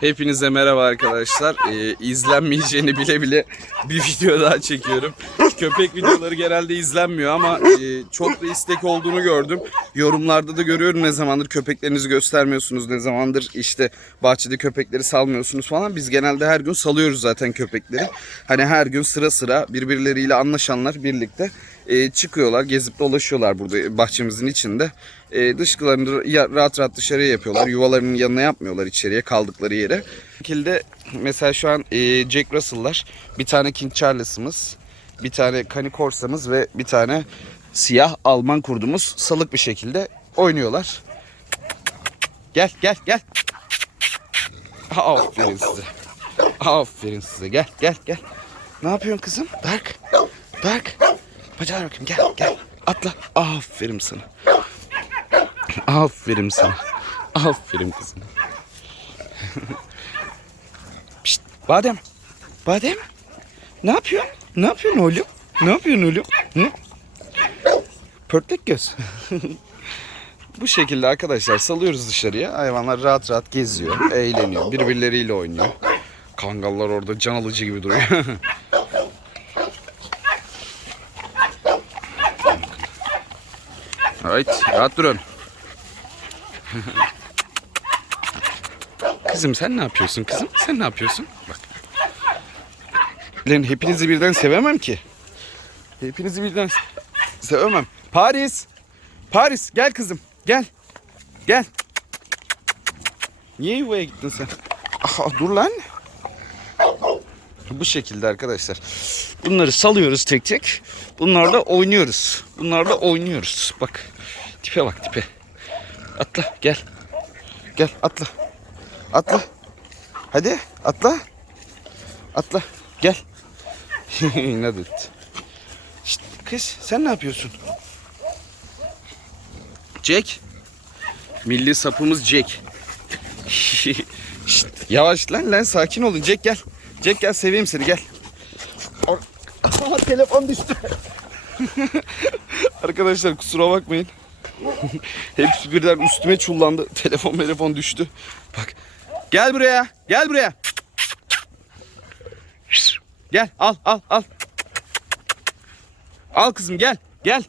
Hepinize merhaba arkadaşlar. Ee, izlenmeyeceğini bile bile bir video daha çekiyorum. Köpek videoları genelde izlenmiyor ama e, çok da istek olduğunu gördüm. Yorumlarda da görüyorum ne zamandır köpeklerinizi göstermiyorsunuz, ne zamandır işte bahçede köpekleri salmıyorsunuz falan. Biz genelde her gün salıyoruz zaten köpekleri. Hani her gün sıra sıra birbirleriyle anlaşanlar birlikte e, çıkıyorlar, gezip dolaşıyorlar burada bahçemizin içinde. E, dışkılarını rahat rahat dışarıya yapıyorlar. Yuvalarının yanına yapmıyorlar içeriye kaldıkları yere. Bu şekilde mesela şu an e, Jack Russell'lar, bir tane King Charles'ımız, bir tane Cane Corsa'mız ve bir tane siyah Alman kurdumuz salık bir şekilde oynuyorlar. Gel gel gel. Aferin size. Aferin size. Gel gel gel. Ne yapıyorsun kızım? Dark. Dark. Bacağına bakayım gel gel. Atla. Aferin sana. Aferin sana. Aferin kızım. Pişt, badem. Badem. Ne yapıyorsun? Ne yapıyorsun oğlum? Ne yapıyorsun oğlum? Hı? Pörtlek göz. Bu şekilde arkadaşlar salıyoruz dışarıya. Hayvanlar rahat rahat geziyor, eğleniyor, birbirleriyle oynuyor. Kangallar orada can alıcı gibi duruyor. Evet, rahat durun. Kızım sen ne yapıyorsun kızım? Sen ne yapıyorsun? Bak. Lan hepinizi birden sevemem ki. Hepinizi birden se- sevemem. Paris. Paris gel kızım. Gel. Gel. Niye yuvaya gittin sen? Aha, dur lan. Bu şekilde arkadaşlar. Bunları salıyoruz tek tek. Bunlarla oynuyoruz. Bunlarla oynuyoruz. Bak. Tipe bak tipe. Atla gel. Gel atla. Atla. Hadi atla. Atla. Gel. İnat etti. Şşt, kız sen ne yapıyorsun? Jack. Milli sapımız Jack. Şşt, yavaş lan lan sakin olun Jack gel. Jack gel seveyim seni gel. Or- Aha, telefon düştü. Arkadaşlar kusura bakmayın. Hepsi birden üstüme çullandı. Telefon telefon düştü. Bak. Gel buraya. Gel buraya. Gel al al al. Al kızım gel. Gel.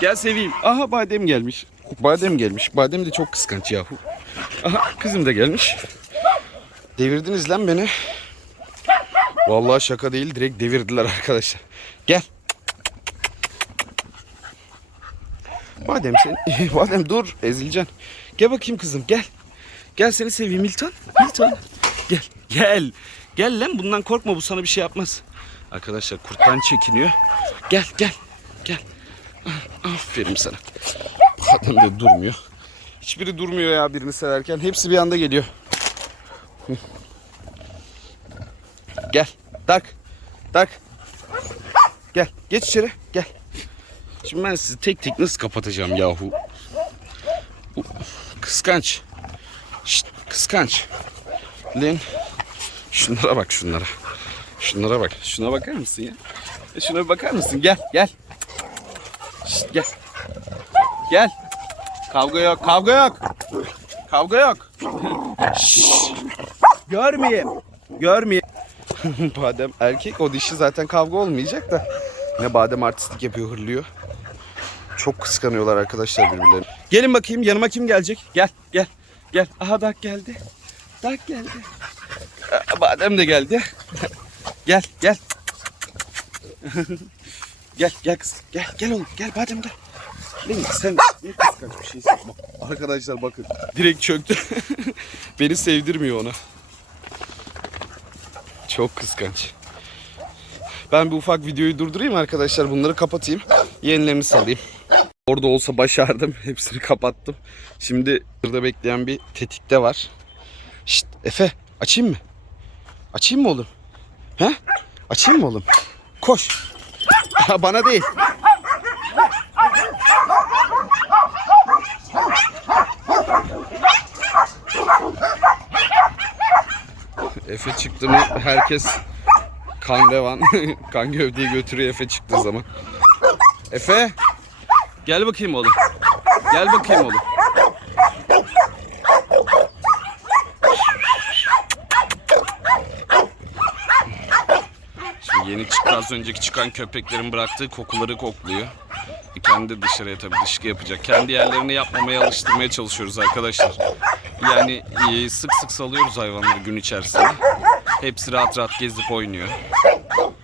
Gel seveyim. Aha badem gelmiş. Badem gelmiş. Badem de çok kıskanç yahu. Aha kızım da gelmiş. Devirdiniz lan beni. Vallahi şaka değil direkt devirdiler arkadaşlar. Gel. Badem sen Badem dur ezileceksin. Gel bakayım kızım gel. Gel seni seveyim Milton. Milton. Gel. Gel. Gel lan bundan korkma bu sana bir şey yapmaz. Arkadaşlar kurttan çekiniyor. Gel gel. Gel. Ah, Aferin sana. Badem de durmuyor. Hiçbiri durmuyor ya birini severken. Hepsi bir anda geliyor. Gel. Dark. Dark. Gel. Geç içeri. Gel. Şimdi ben sizi tek tek nasıl kapatacağım yahu? Bu- Kıskanç. Şşt, kıskanç. Lan. Şunlara bak şunlara. Şunlara bak. Şuna bakar mısın ya? E Şuna bakar mısın? Gel gel. Şşt, gel. Gel. Kavga yok. Kavga yok. Kavga yok. Şşt. Görmeyeyim. Görmeyeyim. badem erkek o dişi zaten kavga olmayacak da. Ne badem artistlik yapıyor hırlıyor. Çok kıskanıyorlar arkadaşlar birbirlerini. Gelin bakayım yanıma kim gelecek? Gel gel gel. Aha Dak geldi. Dak geldi. Badem de geldi. gel gel. gel gel kız. Gel gel oğlum. Gel Badem gel. Lan sen ne kıskanç bir şeysin. Bak, Arkadaşlar bakın. Direkt çöktü. Beni sevdirmiyor ona. Çok kıskanç. Ben bir ufak videoyu durdurayım arkadaşlar. Bunları kapatayım. Yenilerini salayım. Orada olsa başardım. Hepsini kapattım. Şimdi burada bekleyen bir tetikte var. Şşt Efe açayım mı? Açayım mı oğlum? He? Açayım mı oğlum? Koş. Bana değil. Efe çıktı mı herkes kan revan, kan gövdeyi götürüyor Efe çıktığı zaman. Efe Gel bakayım oğlum. Gel bakayım oğlum. Şimdi yeni çıkan, az önceki çıkan köpeklerin bıraktığı kokuları kokluyor. E, kendi dışarıya tabii dışkı yapacak. Kendi yerlerini yapmamaya alıştırmaya çalışıyoruz arkadaşlar. Yani e, sık sık salıyoruz hayvanları gün içerisinde. Hepsi rahat rahat gezip oynuyor.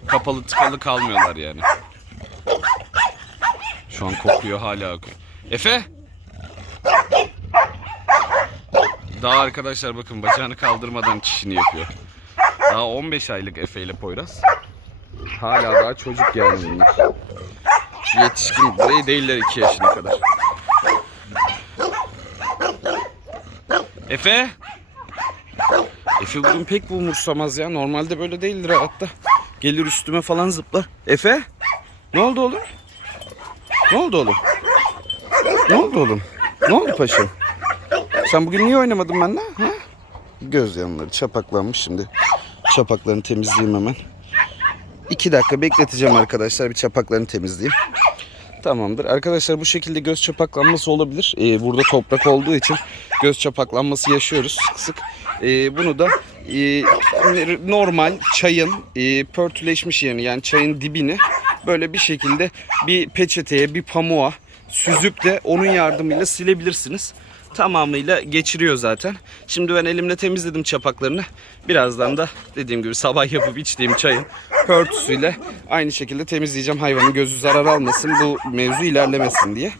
Kapalı tıkalı kalmıyorlar yani. An kokuyor hala. Efe! Daha arkadaşlar bakın bacağını kaldırmadan çişini yapıyor. Daha 15 aylık Efe ile Poyraz. Hala daha çocuk yani bunlar. Yetişkin burayı değiller 2 yaşına kadar. Efe! Efe bugün pek bu umursamaz ya. Normalde böyle değildir hayatta. Gelir üstüme falan zıplar. Efe? Ne oldu oğlum? Ne oldu oğlum? Ne oldu oğlum? Ne oldu paşam? Sen bugün niye oynamadın benimle? Ha? Göz yanları çapaklanmış şimdi. Çapaklarını temizleyeyim hemen. İki dakika bekleteceğim arkadaşlar. Bir çapaklarını temizleyeyim. Tamamdır. Arkadaşlar bu şekilde göz çapaklanması olabilir. Ee, burada toprak olduğu için göz çapaklanması yaşıyoruz sık sık. Ee, bunu da e, normal çayın e, pörtüleşmiş yerini yani çayın dibini böyle bir şekilde bir peçeteye bir pamuğa süzüp de onun yardımıyla silebilirsiniz. Tamamıyla geçiriyor zaten. Şimdi ben elimle temizledim çapaklarını. Birazdan da dediğim gibi sabah yapıp içtiğim çayın pörtüsüyle aynı şekilde temizleyeceğim. Hayvanın gözü zarar almasın bu mevzu ilerlemesin diye.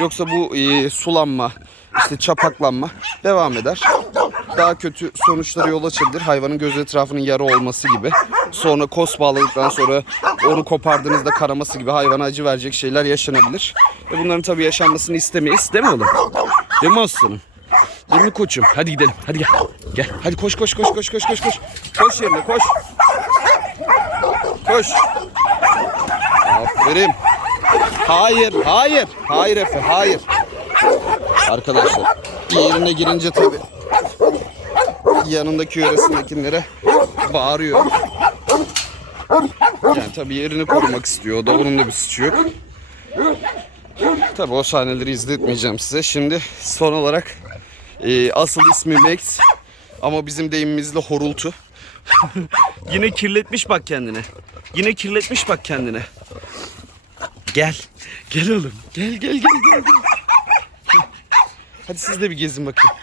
Yoksa bu e, sulanma, işte çapaklanma devam eder. Daha kötü sonuçlara yol açabilir. Hayvanın göz etrafının yara olması gibi. Sonra kos bağladıktan sonra onu kopardığınızda karaması gibi hayvana acı verecek şeyler yaşanabilir. E bunların tabii yaşanmasını istemeyiz. Değil mi oğlum? Değil mi aslanım? Değil mi koçum? Hadi gidelim. Hadi gel. Gel. Hadi koş koş koş koş koş koş koş. Koş yerine koş. Koş. Aferin. Hayır, hayır. Hayır Efe, hayır. Arkadaşlar yerine girince tabi yanındaki yöresindekilere bağırıyor. Yani tabi yerini korumak istiyor. O da onun da bir suçu yok. Tabi o sahneleri izletmeyeceğim size. Şimdi son olarak e, asıl ismi Max ama bizim deyimimizle horultu. Yine kirletmiş bak kendine. Yine kirletmiş bak kendine. Gel. Gel oğlum. Gel gel gel gel. gel. Hadi siz de bir gezin bakayım.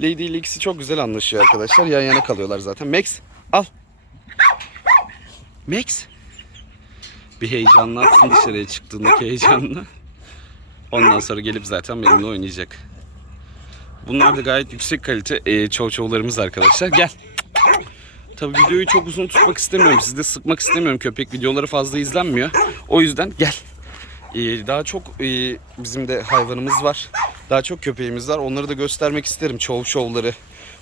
Lady ile ikisi çok güzel anlaşıyor arkadaşlar. Yan yana kalıyorlar zaten. Max al. Max. Bir heyecanla atsın dışarıya çıktığındaki heyecanla. Ondan sonra gelip zaten benimle oynayacak. Bunlar da gayet yüksek kalite e, çoğu çoğularımız arkadaşlar. Gel. Tabii videoyu çok uzun tutmak istemiyorum. Sizi de sıkmak istemiyorum. Köpek videoları fazla izlenmiyor. O yüzden gel. Ee, daha çok e, bizim de hayvanımız var. Daha çok köpeğimiz var. Onları da göstermek isterim. Çoğu şovları.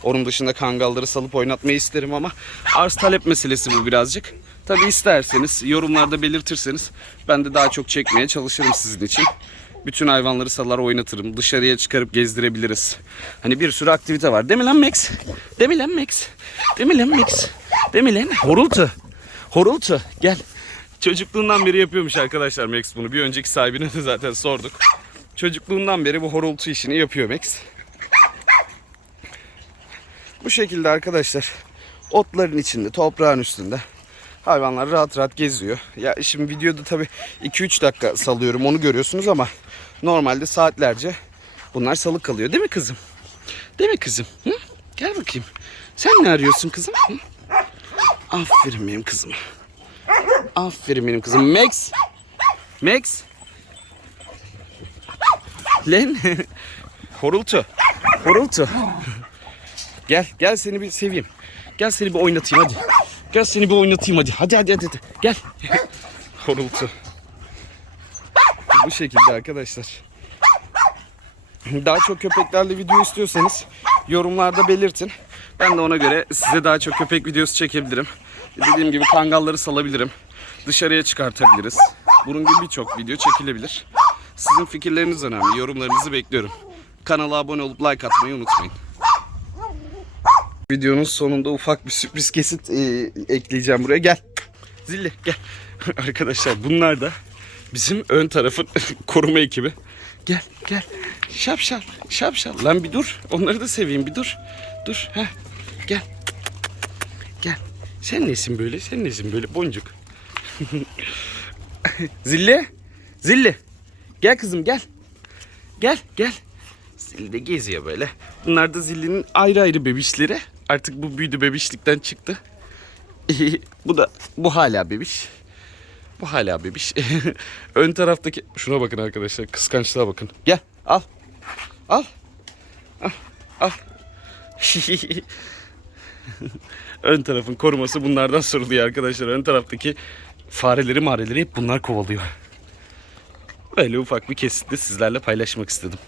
Onun dışında kangalları salıp oynatmayı isterim ama arz talep meselesi bu birazcık. Tabii isterseniz yorumlarda belirtirseniz ben de daha çok çekmeye çalışırım sizin için. Bütün hayvanları salar oynatırım. Dışarıya çıkarıp gezdirebiliriz. Hani bir sürü aktivite var. Değil mi lan Max? Değil mi lan Max? Değil mi lan Max? Değil mi lan? Horultu. Horultu. Gel. Çocukluğundan beri yapıyormuş arkadaşlar Max bunu. Bir önceki sahibine de zaten sorduk. Çocukluğundan beri bu horultu işini yapıyor Max. Bu şekilde arkadaşlar otların içinde, toprağın üstünde hayvanlar rahat rahat geziyor. Ya şimdi videoda tabii 2-3 dakika salıyorum onu görüyorsunuz ama normalde saatlerce bunlar salık kalıyor. Değil mi kızım? Değil mi kızım? Hı? Gel bakayım. Sen ne arıyorsun kızım? Hı? Aferin benim kızım. Aferin benim kızım. Max. Max. Len. Horultu. Horultu. Gel, gel seni bir seveyim. Gel seni bir oynatayım hadi. Gel seni bir oynatayım hadi. Hadi hadi hadi. hadi. Gel. Horultu. Bu şekilde arkadaşlar. Daha çok köpeklerle video istiyorsanız yorumlarda belirtin. Ben de ona göre size daha çok köpek videosu çekebilirim. Dediğim gibi kangalları salabilirim. Dışarıya çıkartabiliriz. Bunun gibi birçok video çekilebilir. Sizin fikirleriniz önemli. Yorumlarınızı bekliyorum. Kanala abone olup like atmayı unutmayın. Videonun sonunda ufak bir sürpriz kesit e, ekleyeceğim buraya. Gel. Zilli gel. Arkadaşlar bunlar da bizim ön tarafın koruma ekibi. Gel gel. Şapşal şapşal. Lan bir dur. Onları da seveyim bir dur. Dur. Heh. Gel. Sen nesin böyle? Sen nesin böyle? Boncuk. Zilli. Zilli. Gel kızım gel. Gel gel. Zilli geziyor böyle. Bunlar da Zilli'nin ayrı ayrı bebişleri. Artık bu büyüdü bebişlikten çıktı. bu da bu hala bebiş. Bu hala bebiş. Ön taraftaki şuna bakın arkadaşlar. Kıskançlığa bakın. Gel al. Al. Al. Al. Ön tarafın koruması bunlardan soruluyor arkadaşlar. Ön taraftaki fareleri mareleri hep bunlar kovalıyor. Böyle ufak bir kesitte sizlerle paylaşmak istedim.